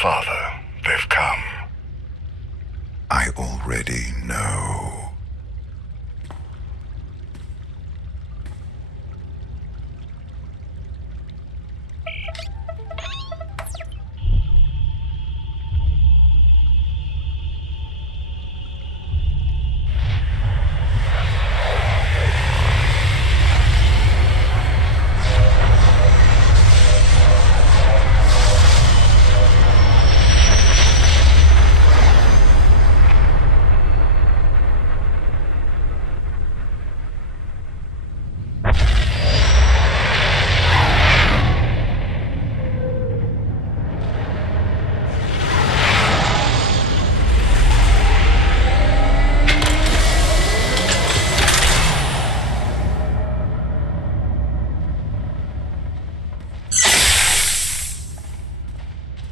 Father, they've come. I already know.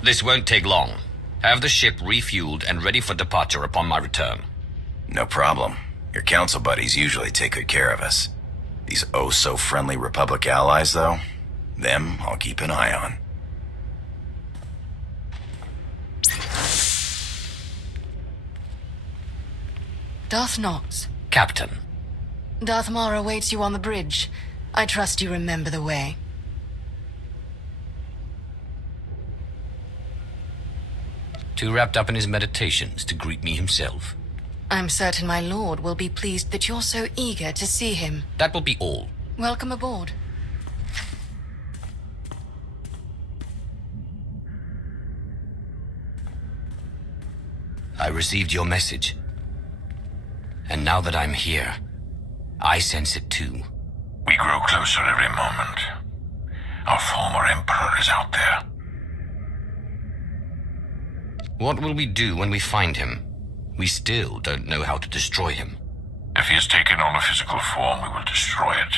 This won't take long. Have the ship refueled and ready for departure upon my return. No problem. Your council buddies usually take good care of us. These oh-so-friendly Republic allies, though, them I'll keep an eye on. Darth Nox. Captain. Darth Maul awaits you on the bridge. I trust you remember the way. Too wrapped up in his meditations to greet me himself. I'm certain my lord will be pleased that you're so eager to see him. That will be all. Welcome aboard. I received your message. And now that I'm here, I sense it too. We grow closer every moment. Our former Emperor is out there. What will we do when we find him? We still don't know how to destroy him. If he has taken on a physical form, we will destroy it.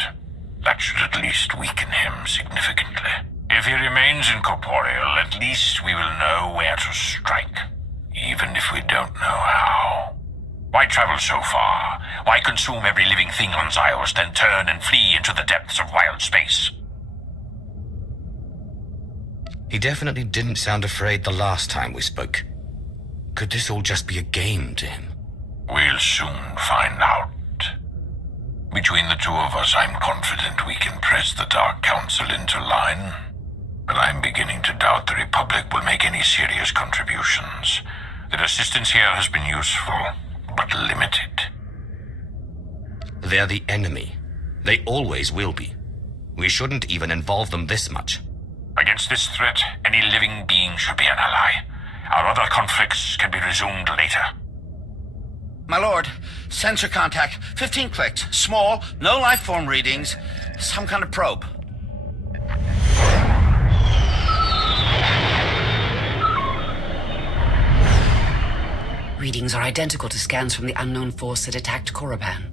That should at least weaken him significantly. If he remains incorporeal, at least we will know where to strike, even if we don't know how. Why travel so far? Why consume every living thing on Zyos, then turn and flee into the depths of wild space? He definitely didn't sound afraid the last time we spoke. Could this all just be a game to him? We'll soon find out. Between the two of us, I'm confident we can press the Dark Council into line. But I'm beginning to doubt the Republic will make any serious contributions. Their assistance here has been useful, but limited. They're the enemy. They always will be. We shouldn't even involve them this much. Against this threat, any living being should be an ally. Our other conflicts can be resumed later. My lord, sensor contact, 15 clicks, small, no life form readings, some kind of probe. Readings are identical to scans from the unknown force that attacked Korriban.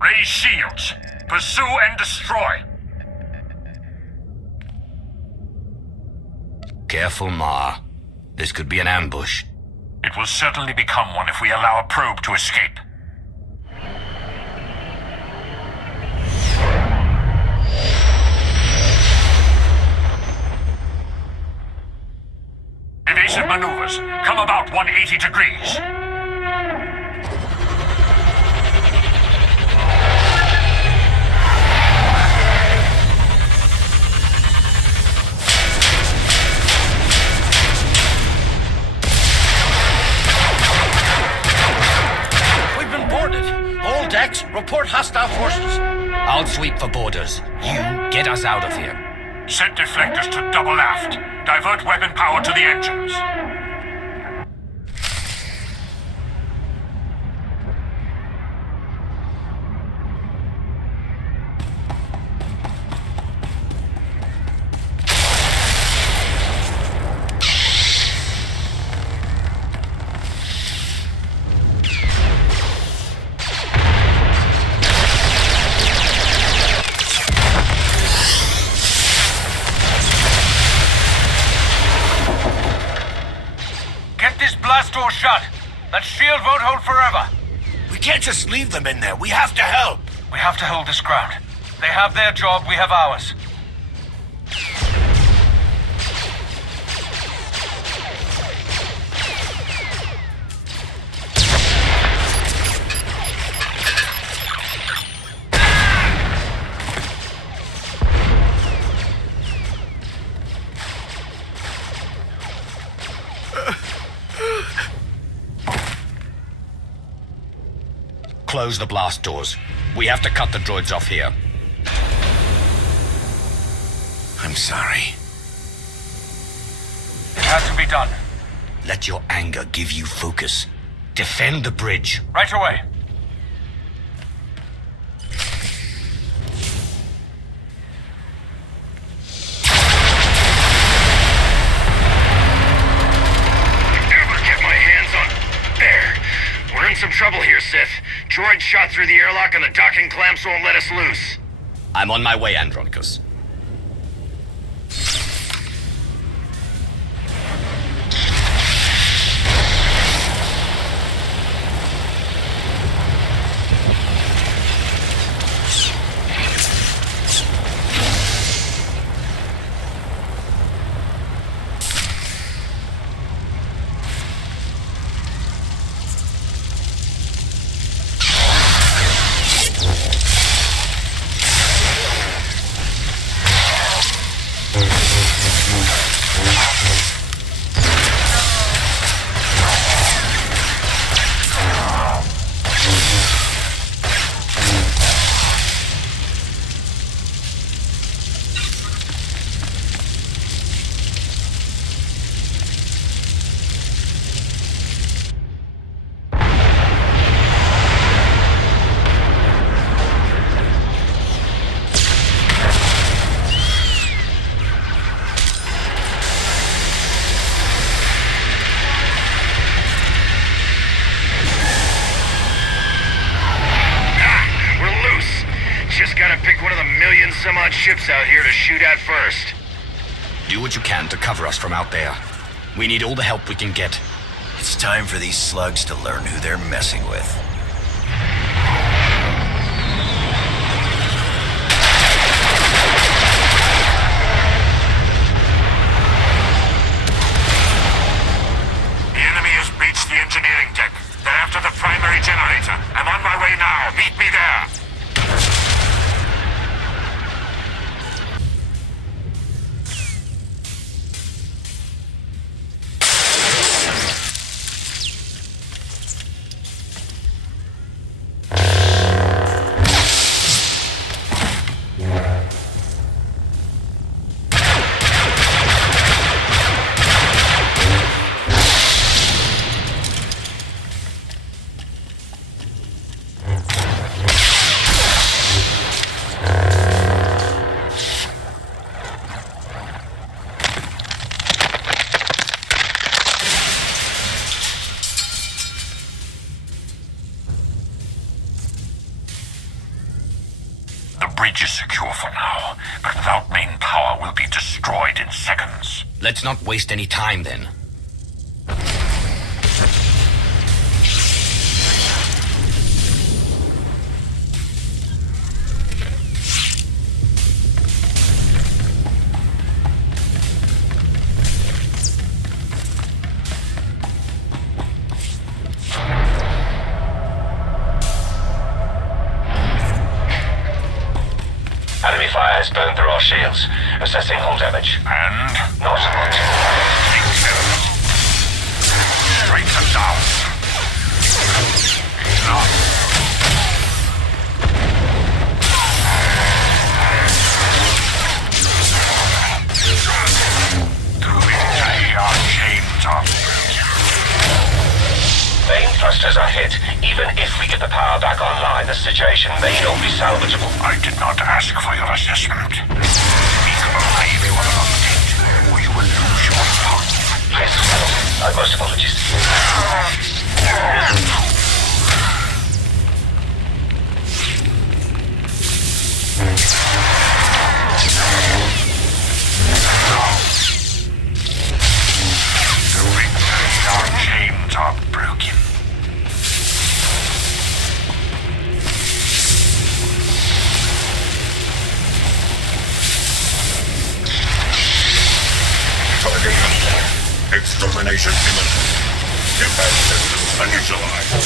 Raise shields! Pursue and destroy! Careful, Ma. This could be an ambush. It will certainly become one if we allow a probe to escape. Evasive maneuvers. Come about 180 degrees. Report hostile forces. I'll sweep for borders. You get us out of here. Set deflectors to double aft. Divert weapon power to the engines. Door shut. That shield won't hold forever. We can't just leave them in there. We have to help. We have to hold this ground. They have their job, we have ours. close the blast doors. We have to cut the droids off here. I'm sorry. It has to be done. Let your anger give you focus. Defend the bridge. Right away. Never get my hands on... There. We're in some trouble here, Sith. Droid shot through the airlock and the docking clamps won't let us loose. I'm on my way, Andronicus. Some-odd ships out here to shoot at first. Do what you can to cover us from out there. We need all the help we can get. It's time for these slugs to learn who they're messing with. The enemy has breached the engineering deck. They're after the primary generator. I'm on my way now. Meet me there. The bridge is secure for now, but without main power, we'll be destroyed in seconds. Let's not waste any time then. Enemy fire has burned through our shields. Assessing hull damage. And? Not much. Take care of them. Straight them down. To victory, our chains are main thrusters are hit. Even if we get the power back online, the situation may not be salvageable. I did not ask for your assessment. Speak only if you are undead, or you will lose your power. Yes, my most apologies. To victory, our chains are broken. Extermination imminent. Defense systems initialized.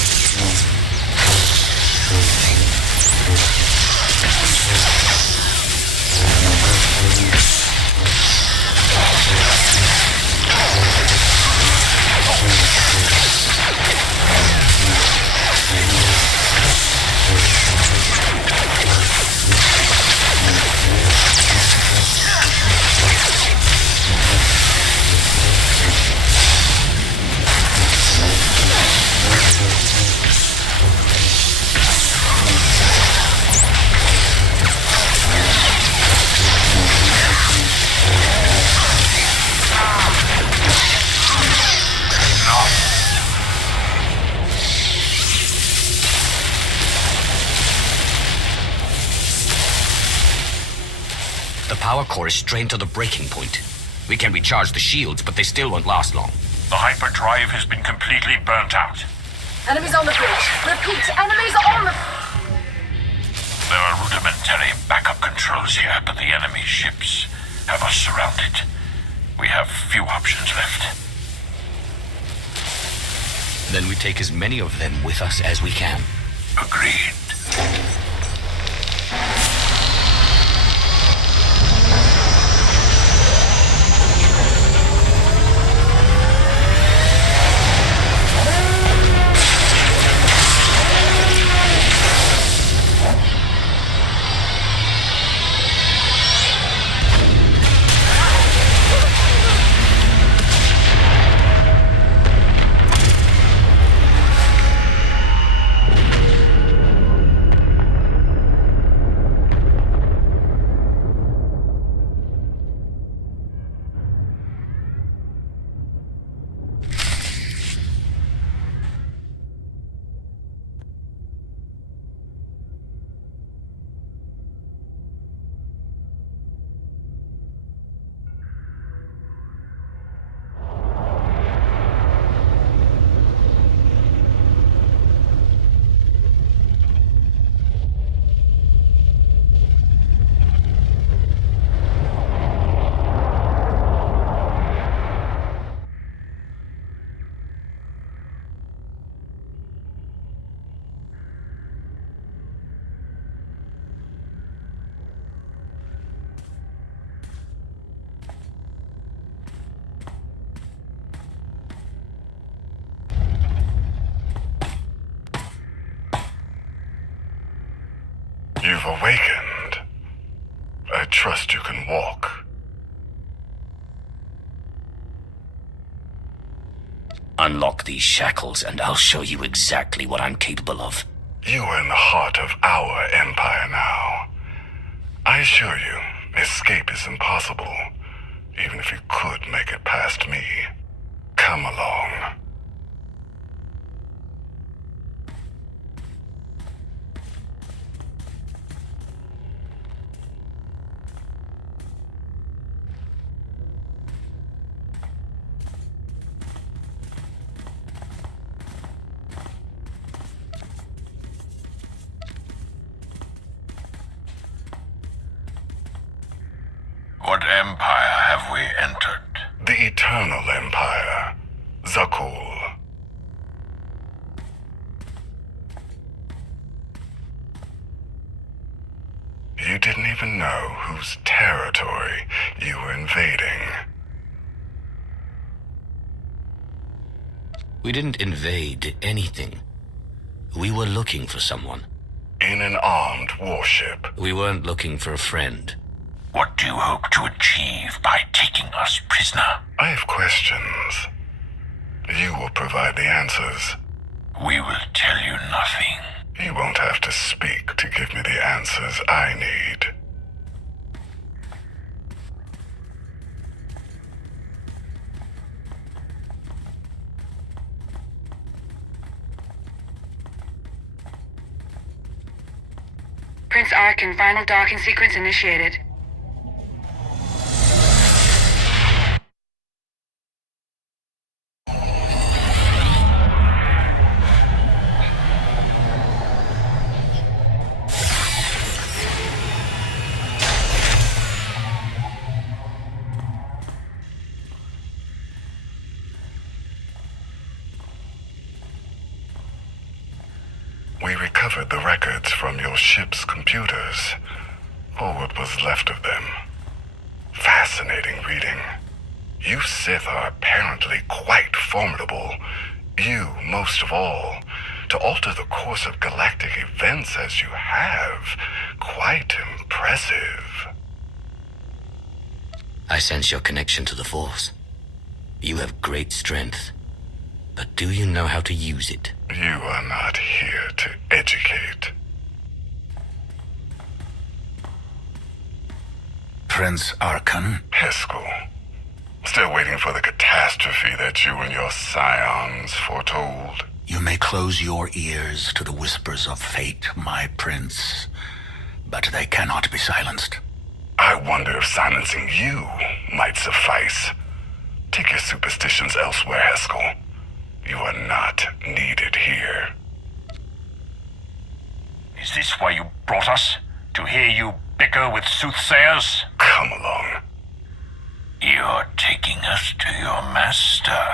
core is strained to the breaking point. We can recharge the shields, but they still won't last long. The hyperdrive has been completely burnt out. Enemies on the bridge. Repeat, enemies on the... There are rudimentary backup controls here, but the enemy ships have us surrounded. We have few options left. Then we take as many of them with us as we can. Agreed. You've awakened. I trust you can walk. Unlock these shackles, and I'll show you exactly what I'm capable of. You are in the heart of our empire now. I assure you, escape is impossible, even if you could make it past me. Come along. What empire have we entered? The Eternal Empire. Zakul. You didn't even know whose territory you were invading. We didn't invade anything. We were looking for someone. In an armed warship. We weren't looking for a friend. What do you hope to achieve by taking us prisoner? I have questions. You will provide the answers. We will tell you nothing. You won't have to speak to give me the answers I need. Prince Arkin, final docking sequence initiated. We recovered the records from your ship's computers, or what was left of them. Fascinating reading. You Sith are apparently quite formidable. You, most of all. To alter the course of galactic events as you have. Quite impressive. I sense your connection to the Force. You have great strength. But do you know how to use it? You are not here to educate. Prince Arkin? Heskel. Still waiting for the catastrophe that you and your scions foretold. You may close your ears to the whispers of fate, my prince, but they cannot be silenced. I wonder if silencing you might suffice. Take your superstitions elsewhere, Heskel. You are not needed here. Is this why you brought us? To hear you bicker with soothsayers? Come along. You're taking us to your master.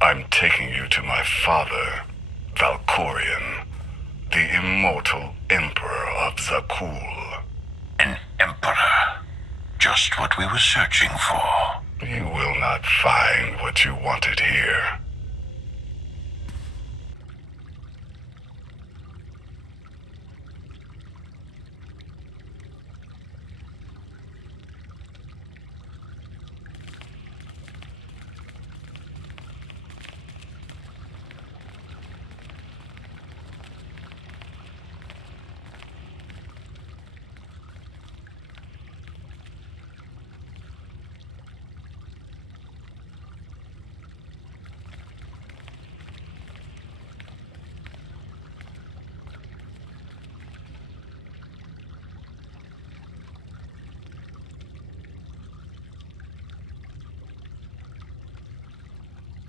I'm taking you to my father, Valkorion, the immortal Emperor of Zakul. An emperor. Just what we were searching for. You will not find what you wanted here.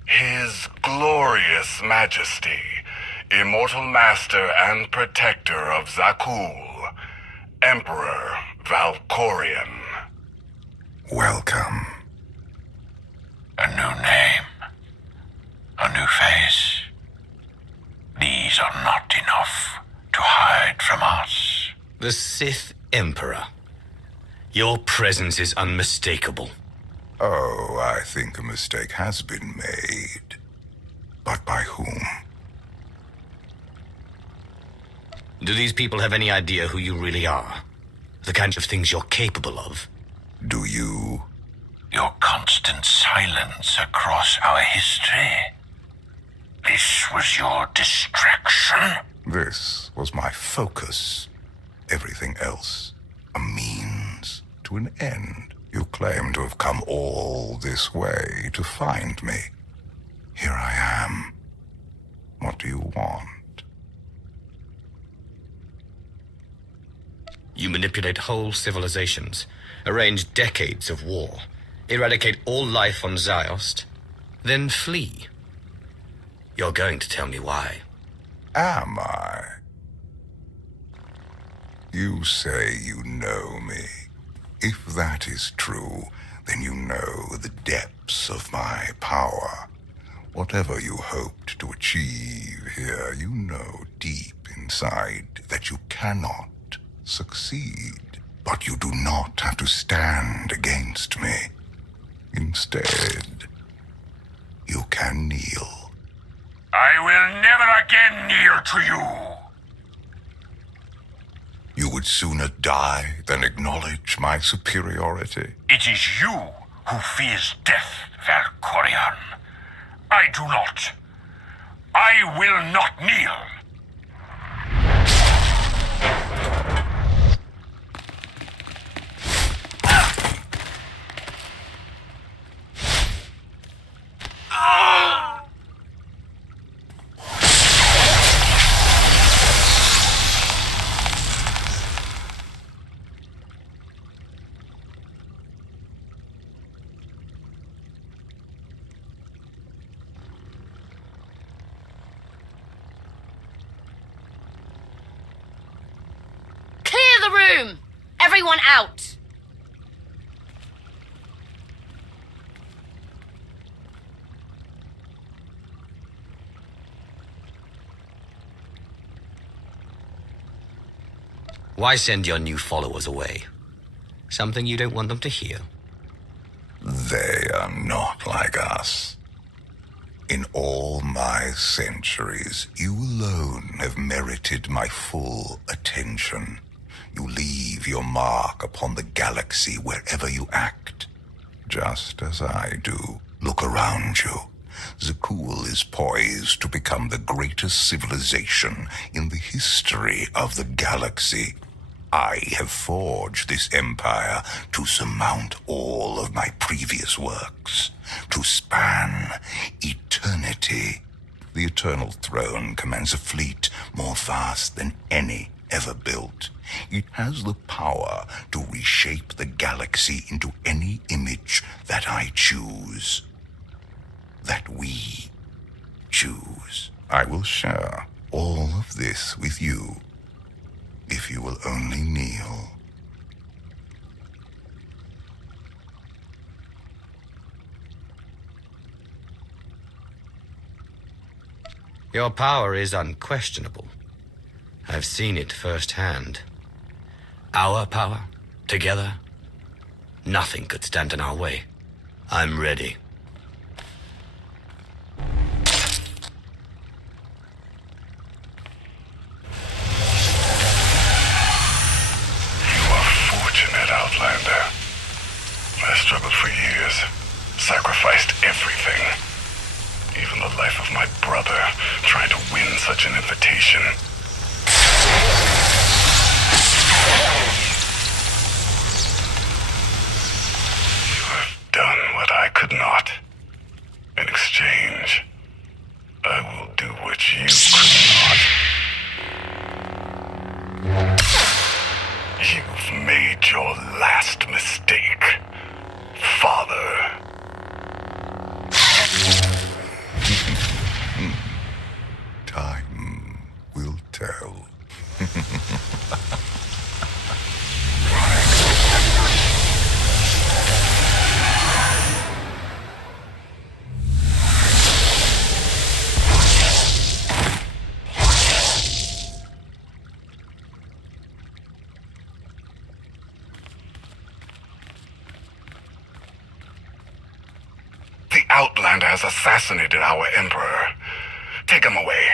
His glorious majesty, immortal master and protector of Zakul, Emperor Valkorion. Welcome. A new name. A new face. These are not enough to hide from us. The Sith Emperor. Your presence is unmistakable. Oh, I think a mistake has been made. But by whom? Do these people have any idea who you really are? The kinds of things you're capable of? Do you? Your constant silence across our history. This was your distraction? This was my focus. Everything else, a means to an end. You claim to have come all this way to find me. Here I am. What do you want? You manipulate whole civilizations, arrange decades of war, eradicate all life on Ziost, then flee. You're going to tell me why. Am I? You say you know me. If that is true, then you know the depths of my power. Whatever you hoped to achieve here, you know deep inside that you cannot succeed. But you do not have to stand against me. Instead, you can kneel. I will never again kneel to you. You would sooner die than acknowledge my superiority. It is you who fears death, Valkorion. I do not. I will not kneel. Everyone out! Why send your new followers away? Something you don't want them to hear? They are not like us. In all my centuries, you alone have merited my full attention. You leave your mark upon the galaxy wherever you act, just as I do. Look around you. Zakul is poised to become the greatest civilization in the history of the galaxy. I have forged this empire to surmount all of my previous works, to span eternity. The Eternal Throne commands a fleet more vast than any ever built. It has the power to reshape the galaxy into any image that I choose. That we choose. I will share all of this with you, if you will only kneel. Your power is unquestionable. I've seen it firsthand. Our power, together, nothing could stand in our way. I'm ready. You are fortunate, Outlander. I struggled for years, sacrificed everything. Even the life of my brother, trying to win such an invitation. You have done what I could not. In exchange, I will do what you could not. You've made your last mistake, Father. Time will tell. The Outlander has assassinated our Emperor. Take him away.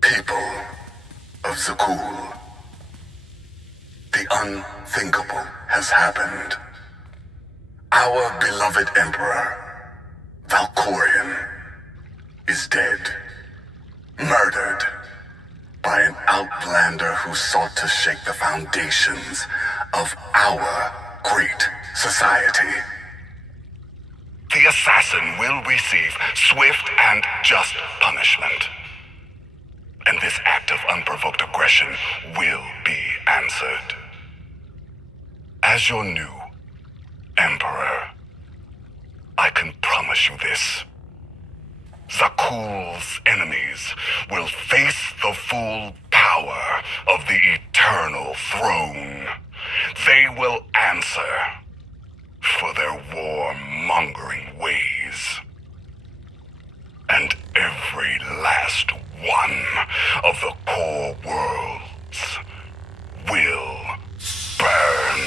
People of Zakul, the unthinkable has happened. Our beloved Emperor, Valkorion, is dead. Murdered by an Outlander who sought to shake the foundations of our great society. The assassin will receive swift and just punishment. And this act of unprovoked aggression will be answered. As your new Emperor, I can promise you this. Zakul's enemies will face the full power of the Eternal Throne. They will answer for their war-mongering ways. And every last one of the core worlds will burn.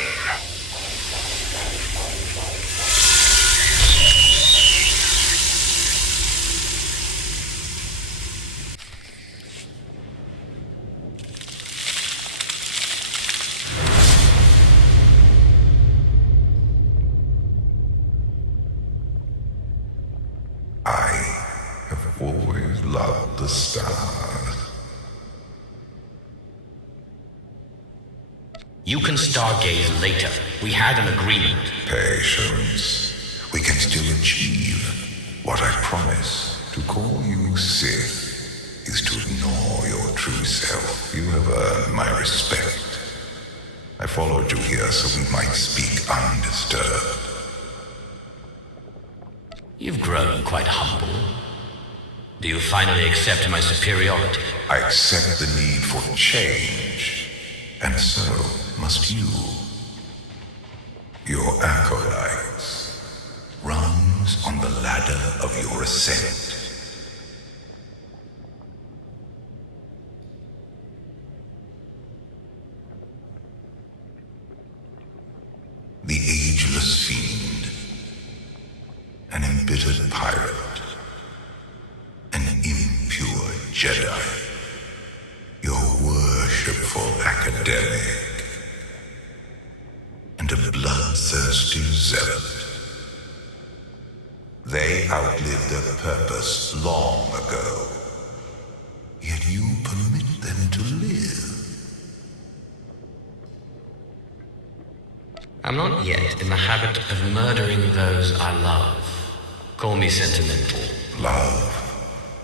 I have always loved the stars. You can stargaze later. We had an agreement. Patience. We can still achieve what I promise. To call you Sith is to ignore your true self. You have earned my respect. I followed you here so we might speak undisturbed. You've grown quite humble. Do you finally accept my superiority? I accept the need for change, and so must you. Your acolytes rungs on the ladder of your ascent. The ageless fiend, an embittered pirate, an impure Jedi. Your worship zealot. They outlived their purpose long ago. Yet you permit them to live. I'm not yet in the habit of murdering those I love. Call me sentimental. Love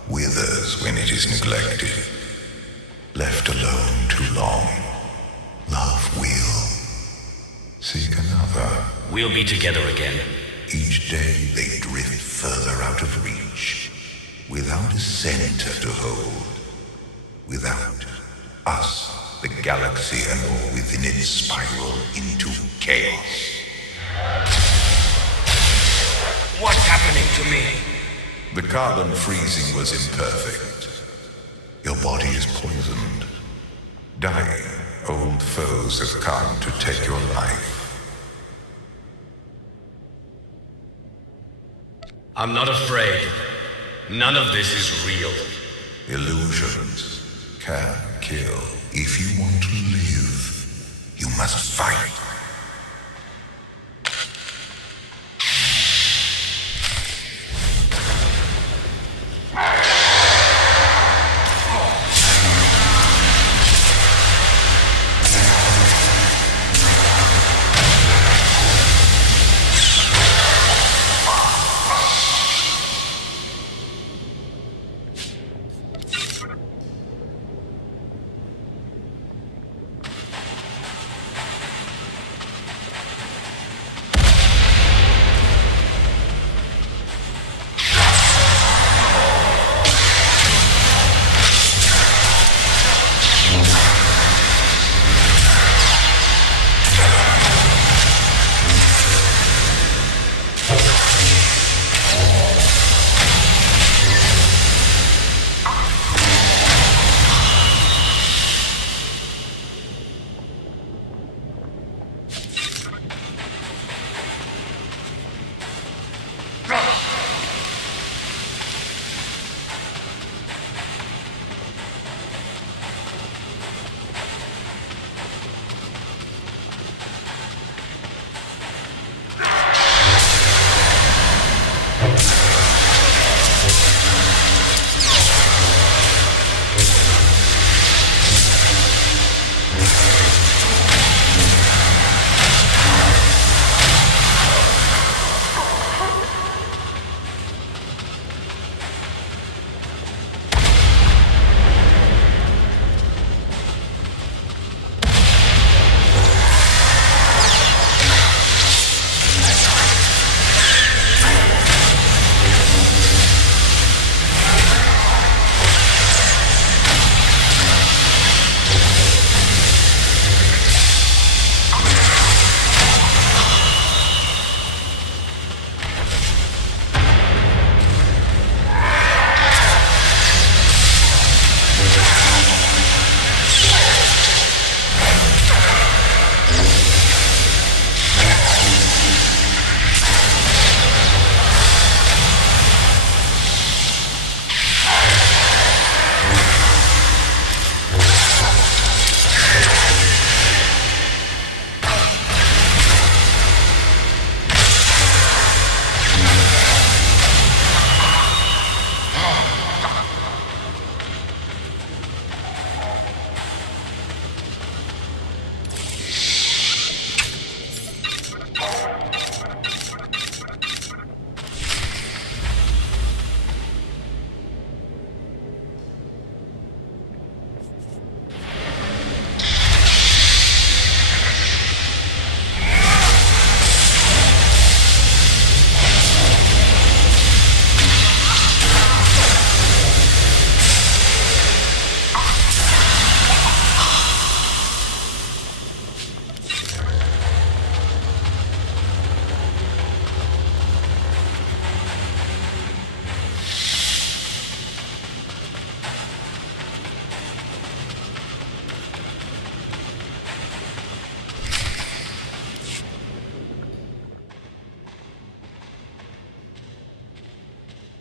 withers when it is neglected. Left alone too long, love will. Seek another. We'll be together again. Each day they drift further out of reach, without a center to hold. Without us, the galaxy and all within it spiral into chaos. What's happening to me? The carbon freezing was imperfect. Your body is poisoned. Dying, old foes have come to take your life. I'm not afraid. None of this is real. Illusions can kill. If you want to live, you must fight.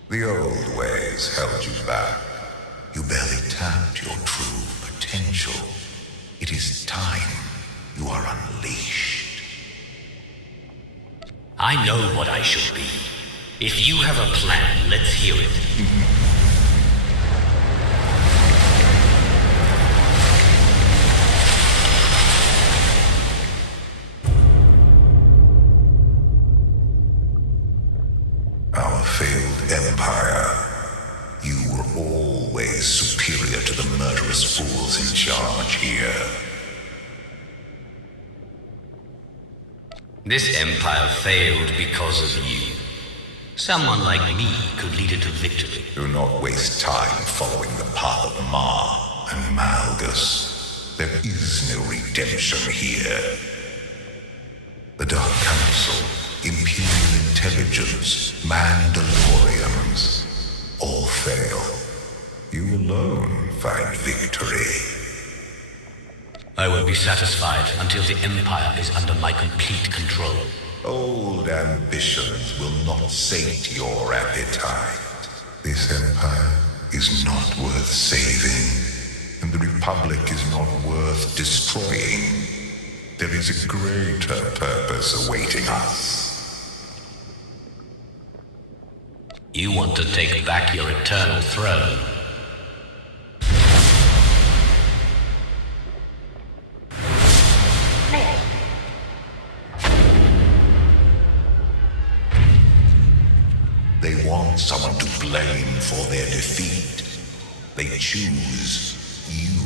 The old ways held you back. You barely tapped your true potential. It is time you are unleashed. I know what I should be. If you have a plan, let's hear it. Our failed empire. You were always superior to the murderous fools in charge here. This empire failed because of you. Someone like me could lead it to victory. Do not waste time following the path of Ma and Malgus. There is no redemption here. The Dark Council, Imperial Intelligence, Mandalorians, all fail. You alone find victory. I will be satisfied until the Empire is under my complete control. Old ambitions will not sate your appetite. This empire is not worth saving, and the Republic is not worth destroying. There is a greater purpose awaiting us. You want to take back your eternal throne? They want someone to blame for their defeat. They choose you.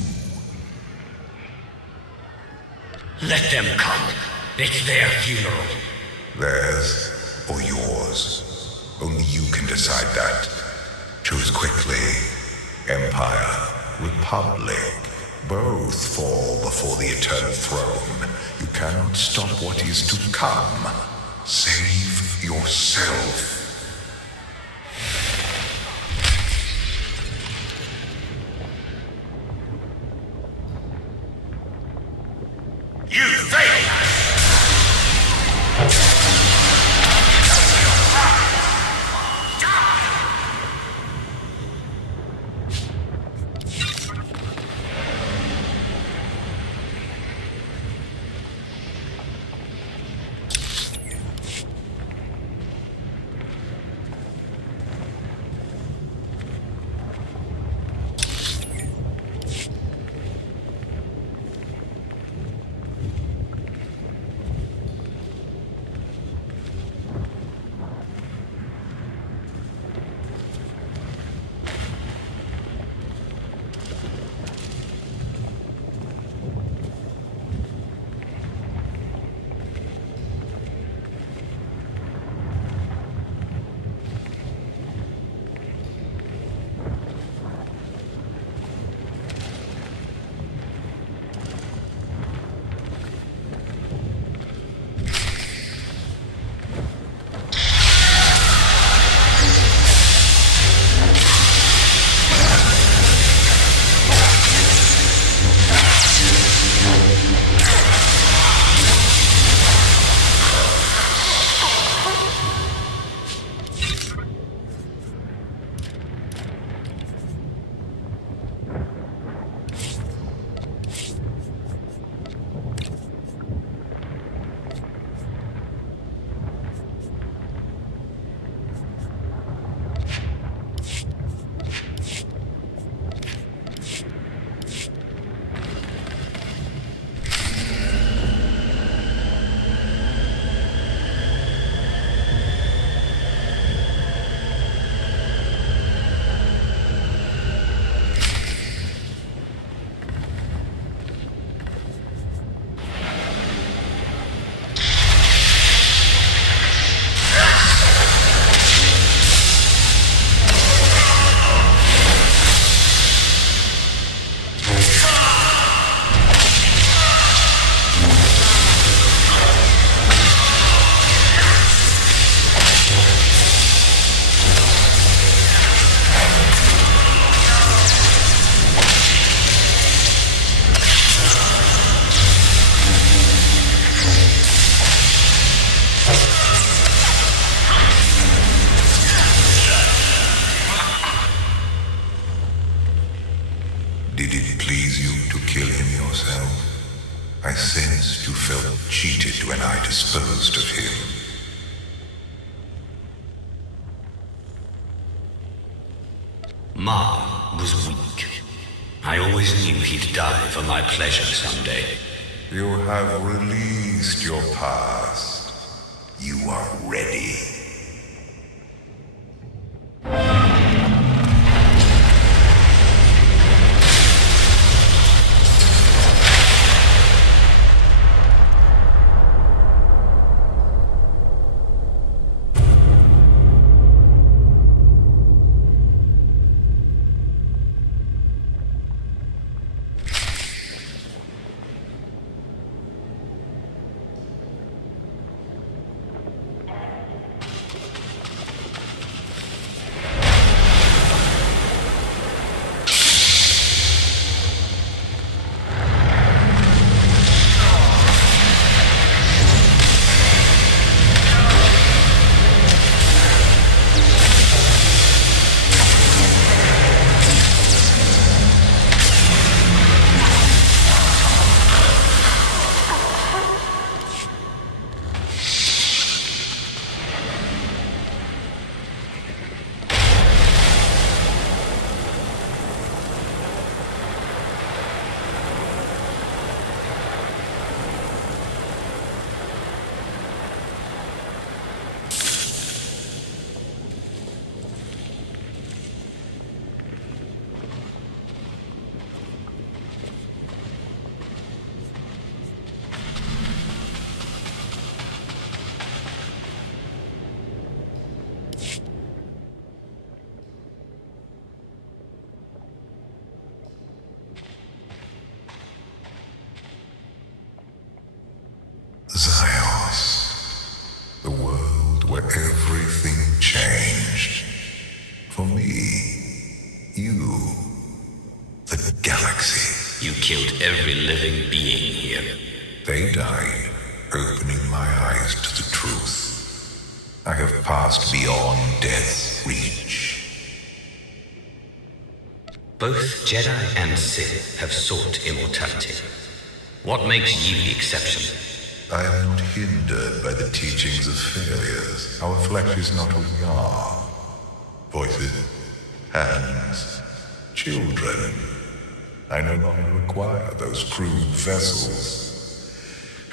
Let them come. It's their funeral. Theirs or yours. Only you can decide that. Choose quickly. Empire, Republic, both fall before the eternal throne. You cannot stop what is to come. Save yourself. You failed! Ma was weak. I always knew he'd die for my pleasure someday. You have released your past. You are ready. Zios, the world where everything changed. For me, you, the galaxy. You killed every living being here. They died, opening my eyes to the truth. I have passed beyond death's reach. Both Jedi and Sith have sought immortality. What makes you the exception? I am not hindered by the teachings of failures. Our flesh is not who we are. Voices, hands, children. I no longer require those crude vessels.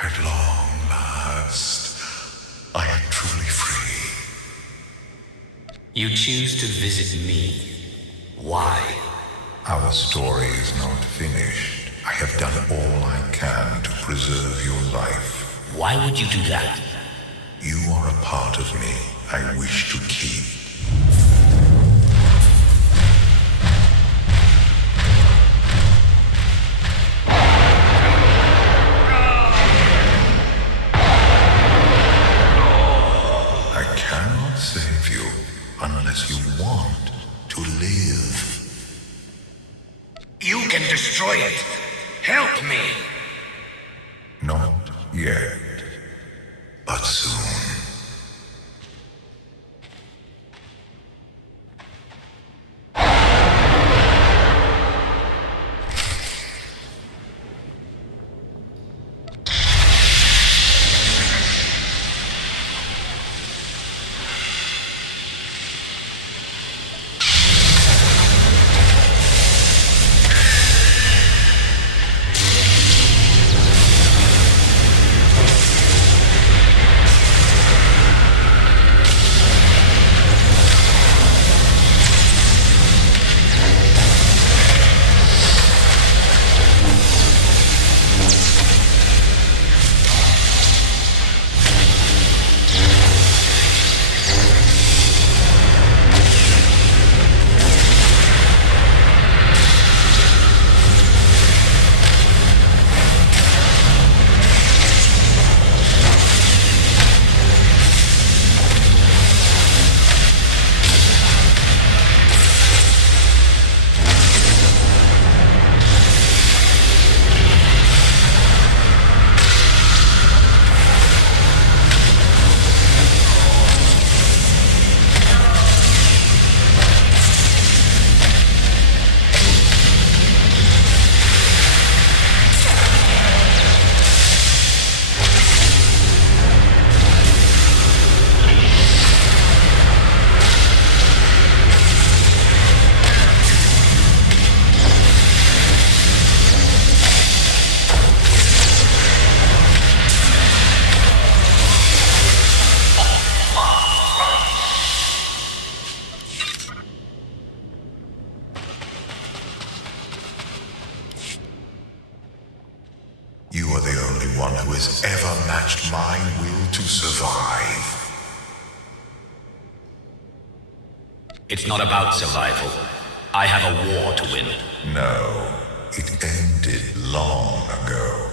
At long last, I am truly free. You choose to visit me. Why? Our story is not finished. I have done all I can to preserve your life. Why would you do that? You are a part of me I wish to keep. I cannot save you unless you want to live. You can destroy it. Help me. Not yet, but soon. to survive. It's not about survival. I have a war to win. No, it ended long ago.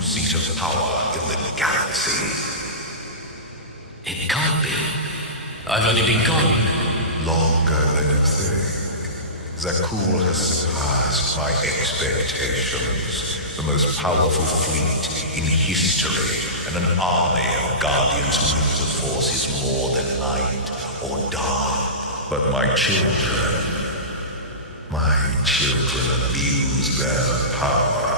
Seat of power in the galaxy. It can't be. I've only been gone longer than you think. Zakuul has surpassed my expectations. The most powerful fleet in history, and an army of Guardians who use the Force is more than light or dark. But my children abuse their power.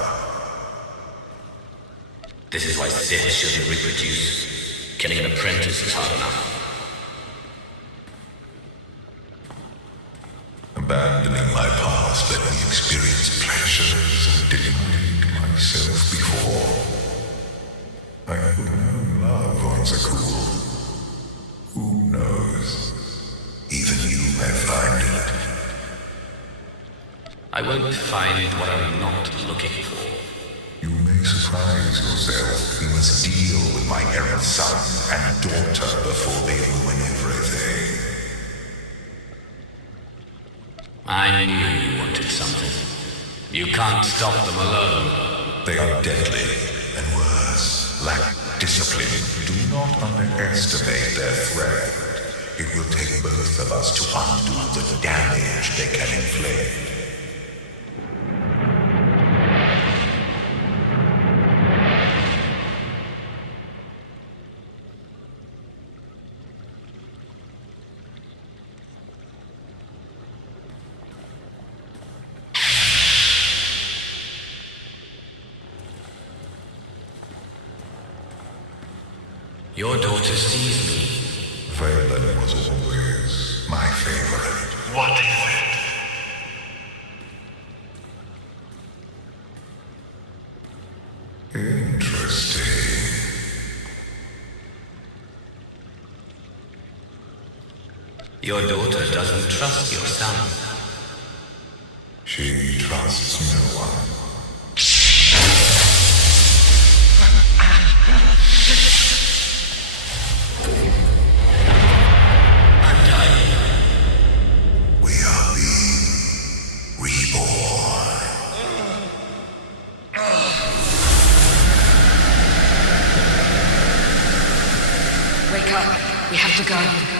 This is why Sith shouldn't reproduce. Killing an apprentice is hard enough. Abandoning my past let me experience pleasures I denied myself before. I have known love on Zakuul. Who knows? Even you may find it. I won't find what I'm not looking for. You may surprise yourself. You must deal with my errant son and daughter before they ruin everything. I knew you wanted something. You can't stop them alone. They are deadly, and worse, lack discipline. Do not underestimate their threat. It will take both of us to undo the damage they can inflict. Your daughter sees me. Valen was always my favorite. What is it? Interesting. Your daughter doesn't trust your son. She trusts no one. We have to go.